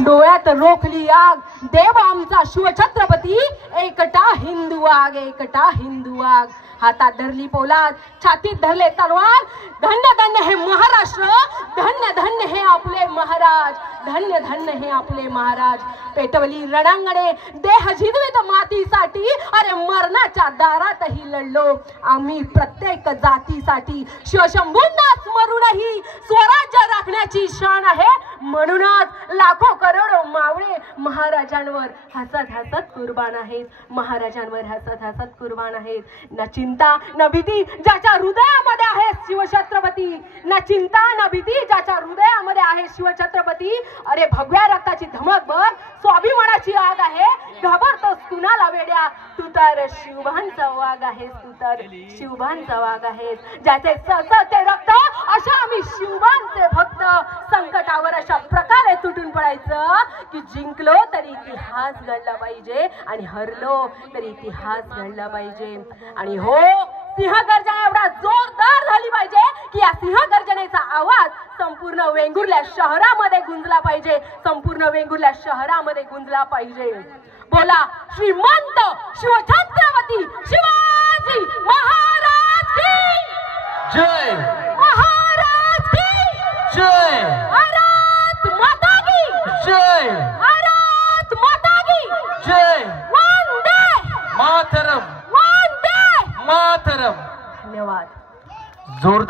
डोळ्यात रोखली आग देव आमचा शिवछत्रपती, एकटा हिंदू आग, एकटा हिंदू आग. हातात धरली पोलाद, छातीत धरले तलवार. धन्य धन्य हे महाराष्ट्र, धन्य धन्य हे आपले महाराज, धन्य धन्य हे आपले महाराज. पेटवली रणांगणे देह झिजवीत मातीसाठी, अरे मरणाच्या दारातही लढलो आम्ही प्रत्येक जातीसाठी. शिवशंभूंनाच मरूनही स्वराज्य राखण्याची शान आहे, म्हणूनच लाखो करोडो मावळे महाराजांवर हसत हसत कुर्बान आहेत, महाराजांवर हसत हसत कुर्बान आहेत. न चिंता न भीती ज्याच्या हृदयामध्ये आहे शिवछत्रपती, न चिंता न भीती ज्याच्या हृदयामध्ये आहे शिवछत्रपती. अरे भगव्या रक्ताची धमक बघ, स्वाभिमानाची आग आहे, घाबरतोस कुणाला वेड्या, तू तर शिवभांचा वाघ आहेस, तू तर शिवभांचा वाघ आहेस. ज्याचे सळसळते रक्त अशा आम्ही शिवभांचे भक्त, संकटावर अशा प्रकारे तुटून पडायचं की जिंकलो तरी इतिहास घडला पाहिजे आणि हरलो तरी इतिहास घडला पाहिजे. आणि हो, सिंहगर्जना एवढा जोरदार झाली पाहिजे की या सिंहगर्जनेचा आवाज संपूर्ण वेंगुर्ल्या शहरामध्ये गुंजला पाहिजे, संपूर्ण वेंगुर्ल्या शहरामध्ये गुंजला पाहिजे. बोला श्रीमंत शिवछत्रपती शिवाजी महाराज की जय, महाराज की जय, भारत माता की जय, भारत माता की जय, वंदे मातरम, वंदे मातरम. धन्यवाद. जोर